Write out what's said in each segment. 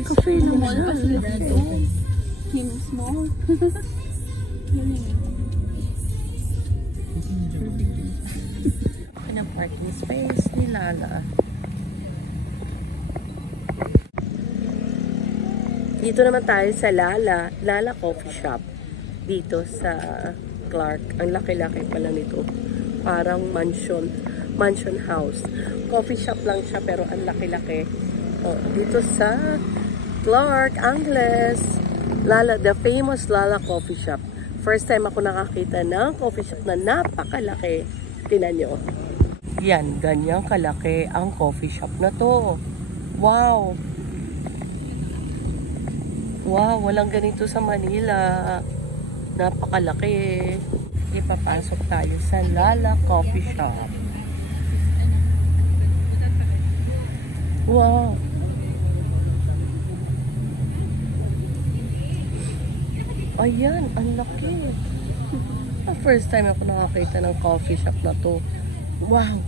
Cafe lang Mall pa sila dito. Kim's Mall. Okay na parking space ni Lala. Dito naman tayo sa Lala Coffee Shop. Dito sa Clark. Ang laki-laki pala nito. Parang mansion house. Coffee shop lang siya pero ang laki-laki. Oh, dito sa Clark, Angles. The famous Lala Coffee Shop. First time ako nakakita ng coffee shop na napakalaki. Tingnan nyo. Yan, ganyang kalaki ang coffee shop na to. Wow! Wow, walang ganito sa Manila. Napakalaki. Ipapasok tayo sa Lala Coffee Shop. Wow! Ayan, ang laki. First time ako nakakita ng coffee shop na to. Wow!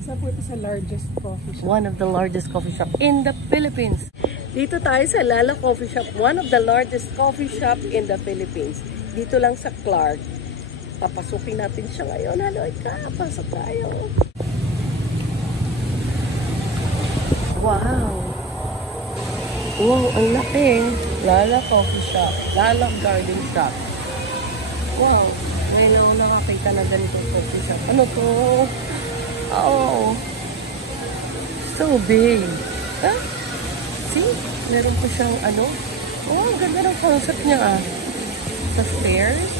Isa po ito sa largest coffee shop. One of the largest coffee shop in the Philippines. Dito tayo sa Lala Coffee Shop. One of the largest coffee shop in the Philippines. Dito lang sa Clark. Papasukin natin siya ngayon. Haloy ka, pasok tayo. Wow! Wow, ang laki. Lala Coffee Shop. Lala Garden Shop. Wow! Ngayon ako nakakita na ganito coffee shop. Ano to? Oh! So big. Huh? See? Meron po siyang ano? Oh, ang ganda ng concept niya ah. Sa stairs.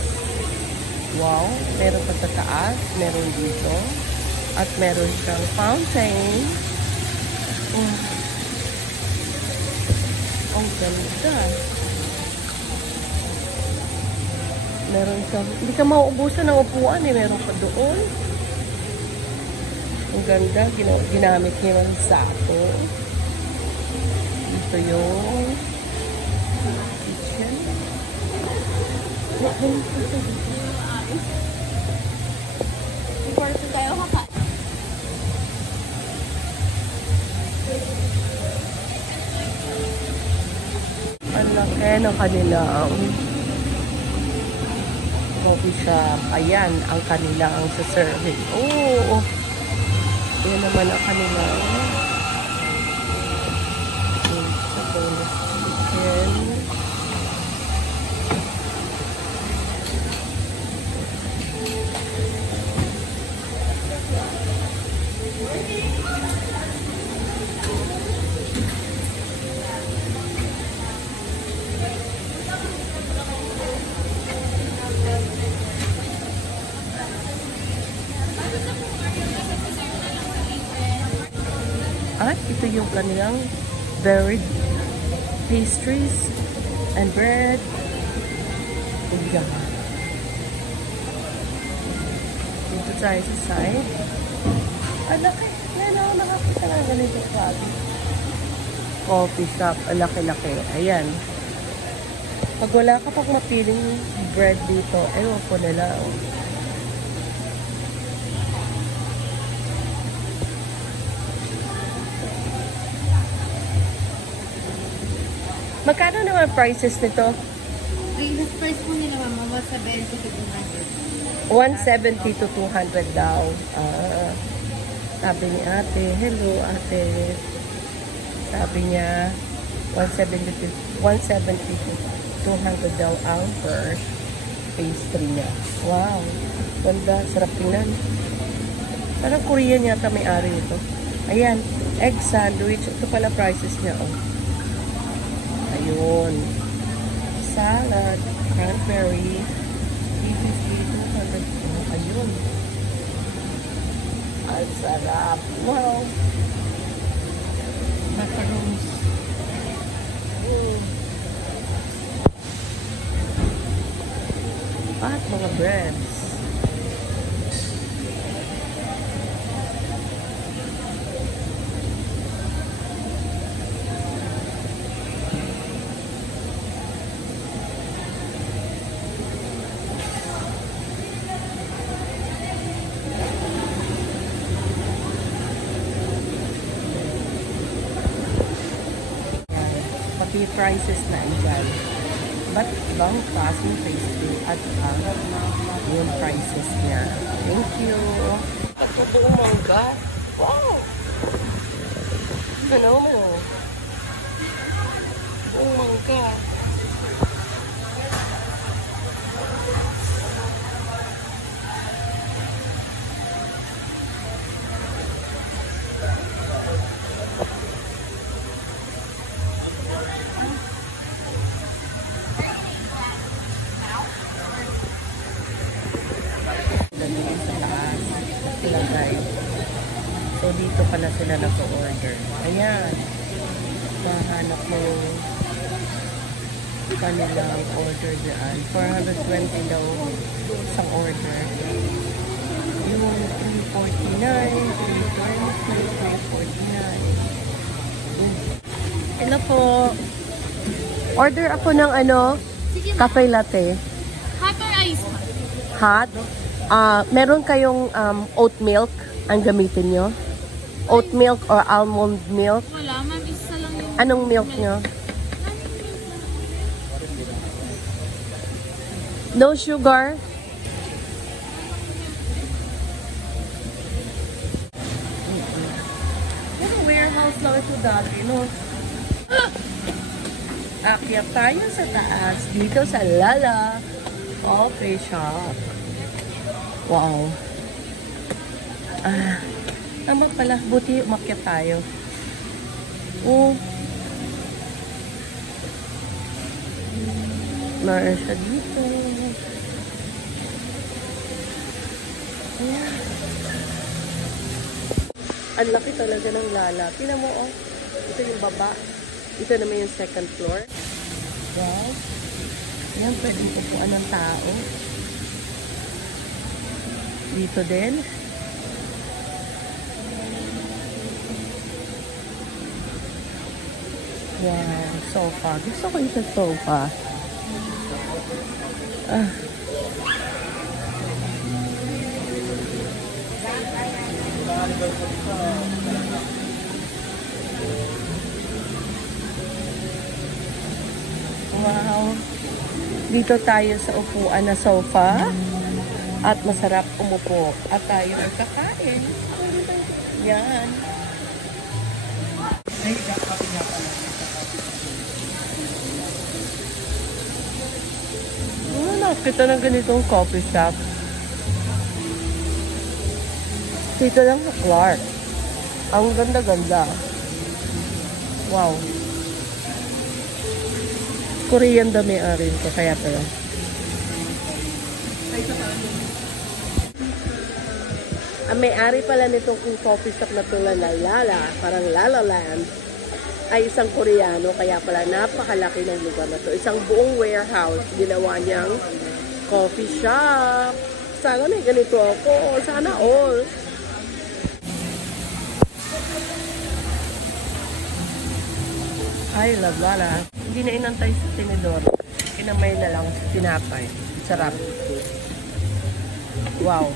Wow! Meron pa sa taas. Meron dito. At meron siyang fountain. Oh. Ang ganda. Meron siyang, hindi ka mauubusan ng upuan eh. Meron pa doon. Ang ganda. Ginamit niya ng sako. Dito yung kitchen. Important tayo kaka. Ang laki ng kanilang coffee shop. Ayan, ang kanilang sa serving. Oo! Yan naman ang kanilang kitchen. At ito yung kanilang varied pastries and bread. Ayan. Dito tayo sa side. Ang laki. Yan ako nakakita ng ganito klase. Coffee shop. Ang laki-laki. Ayan. Pag wala ka pang mapiling bread dito, ewan ko na lang. Magkano naman prices nito? Latest price po nila mama, 170 to 200. 170 to 200 daw. Sabi ni ate, hello ate. Sabi niya, 170 to 200 daw ang first pastry niya. Wow. Ganda. Sarap tingnan. Parang Korean yata may-ari ito. Ayan. Egg sandwich. Ito pala prices niya. Oh. Ayun. Salad. Cranberry. 350, 200. Oh, ayun. Ang sarap. Wow. Macarons. At mga breads. pastry prices na andyan. But ibang klaseng pastry at yung prices niya. Thank you. Totoong mangga. Wow! Phenomenal. Buong mangga. So, dito pala sila nag-order. Ayan. Mahanap mo yung kanilang order dyan. 420 daw isang order. Yung 349, 320, 349. Hello po. Order ako ng cafe latte. Hot or ice? Hot. Meron kayong oat milk ang gamitin nyo? Oat milk or almond milk? Wala, ma'am. Isa lang yung... Anong milk nyo? No sugar? Pero warehouse lang ito dati, no? Akyat tayo sa taas dito sa Lala Coffee Shop. Wow. Tama pala. Buti umakyat tayo. Oh. Meron siya dito. Ayan. Ang laki talaga ng Lala. Tingnan mo, oh. Ito yung baba. Ito naman yung second floor. Wow. Ayan, pwedeng upuan ng tao. Dito din. Wow, sofa. Gusto ko yung sofa. Wow. Dito tayo sa upuan na sofa. At masarap umupo. At tayo ay kakain. Yan. Nakita ng ganitong coffee shop. Dito lang sa Clark. Ang ganda-ganda. Wow. Korean daw may-ari ko. Kaya pala. Ang may-ari pala nitong coffee shop na tulad na Lala, parang Lala Land, ay isang Koreano, kaya pala napakalaki ng lugar na to. Isang buong warehouse, ginawa niyang coffee shop. Sana may ganito ako. Sana all. I love Lala. Hindi na inantay sa tinidor. Kinamay na lang sa tinapay. Sarap. Wow.